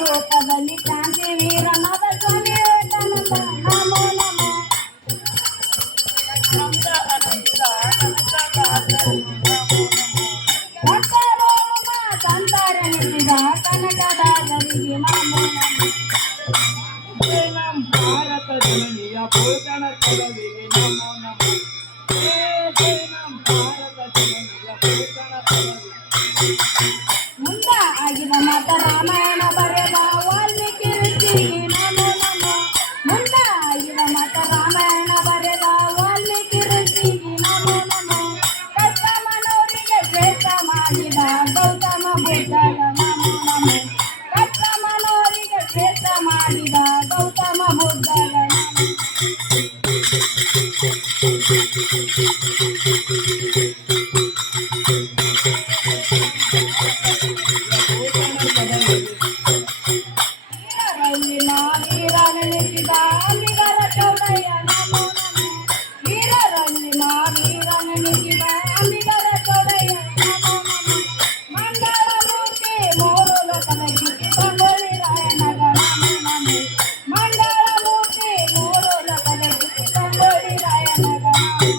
ರೂಪದಲ್ಲಿ ಕ್ರಾಂತಿ ವೀರನಾದ ಸ್ವಾಮಿ ವಿವೇಕಾನಂದ ನಮೋ ನಮೋ. ಭಕ್ತರೋಮ ಸಂತರನಿಸಿದ ಕನಕದಾಸರಿಗೆ ನಮೋ ನಮೋ. ನಮ್ಮ ಭಾರತ ಜನನಿಯ ಭೋಜನ ಪದವಿಗೆ ನಮೋ ನಮೋ. ನಮ್ಮ ಭಾರತ ಜನನಿಯ ಭೋಜನ ಪದವಿಗೆ ಮುಂದ ಆಗಿದ ಮಾತ ರಾಮಾಯಣ ಬರೆದ ವಾಲ್ಮೀಕಿ ಋಷಿಗೆ ನಮೋ ನಮೋ. ಮುಂದ ಆಗಿದ ಮಾತ ರಾಮಾಯಣ ಬರೆದ ವಾಲ್ಮೀಕಿ ಋಷಿಗೆ ನಮೋ ನಮೋ. ಕಷ್ಟ ಮನೋರಿಗೆ ಶ್ರೇಷ್ಠ ಮಾಡಿದ ಗೌತಮ ಬುದ್ಧಗ ನಮೋ ನಮೋ. ಕಷ್ಟ ಮನೋರಿಗೆ ಶ್ರೇಷ್ಠ ಮಾಡಿದ ಗೌತಮ ಬುದ್ಧಗ ನಮೋ. ವೀರನೆನಿಸಿದ ಅಂಬಿಗರ ಚೌಡಯ್ಯ ನಮೋ ನಮೋ. ವೀರನೆನಿಸಿದ ಅಂಬಿಗರ ಚೌಡಯ್ಯ ನಮೋ ನಮೋ. ಮಂಗಳ ಮೂರ್ತಿ ಮೂರು ಲೋಕದ ಗೀತೆ ಸಂಗೊಳ್ಳಿ ರಾಯಣ್ಣಗ ನಮೋ ನಮೋ. ಮಂಗಳ ಮೂರ್ತಿ ಮೂರು ಲೋಕದ ಗೀತೆ ಸಂಗೊಳ್ಳಿ ರಾಯಣ್ಣಗ ನಮೋ.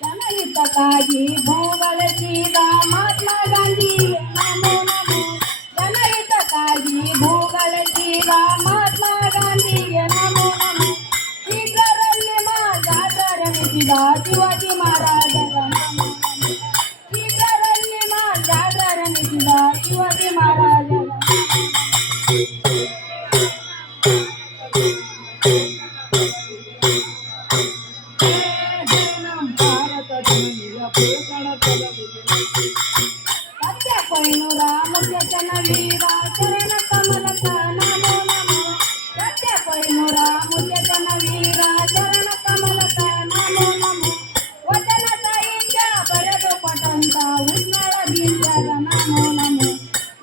ಜನಹಿತಕ್ಕಾಗಿ ಭೂಗಳಿಸಿದ ಮಹಾತ್ಮ ಗಾಂಧಿ ನಮೋ ನಮೋ. ಜನಹಿತಕ್ಕಾಗಿ ಭೂಗಳಿಸಿದ ಮಹಾತ್ಮ ಗಾಂಧಿಗೆ ನಮೋ ನಮೋ. ಶೀಘ್ರದಲ್ಲಿ ಜಾಗರಣಿಸಿದ ಶಿವಾಜಿ ಮಹಾರಾಜಗ ನಮೋ ನಮೋ. ಶೀಘ್ರದಲ್ಲಿ ಜಾಗರಣಿಸಿದ ಶಿವಾಜಿ ಮಹಾರಾಜಗ ಸತ್ಯ ಕೊಯ್ನೂರ ಮುಖ್ಯಚನ ವೀರ ಚರಣ ಕಮಲಕ ನಮೋ ನಮೋ. ಸತ್ಯ ಕೊಯ್ನೂರ ಮುಖ್ಯಚನ ವೀರ ಚರಣ ಕಮಲಕ ನಮೋ ನಮೋ. ವಚನ ಸಾಹಿತ್ಯ ಬರೆದು ಕೊಟ್ಟಂತ ಉಜ್ಞಾಳ ಬೀಜಗ ನಮೋ ನಮೋ.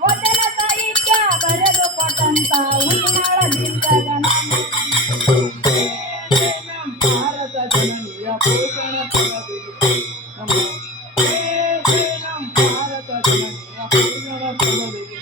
ವಚನ ಸಾಹಿತ್ಯ ಬರೆದು ಕೊಟ್ಟಂತ ಉಜ್ಞಾಳ ಬೀಜಗ ನಮೋ ನಮೋ. ಭಾರತ ಜನನಿಯ ಭೋಜನ ಪದವಿಗೆ ನಮೋ. ನಮ್ಮ ಭಾರತ ಜನನಿಯ ಭೋಜನ ಪದವಿಗೆ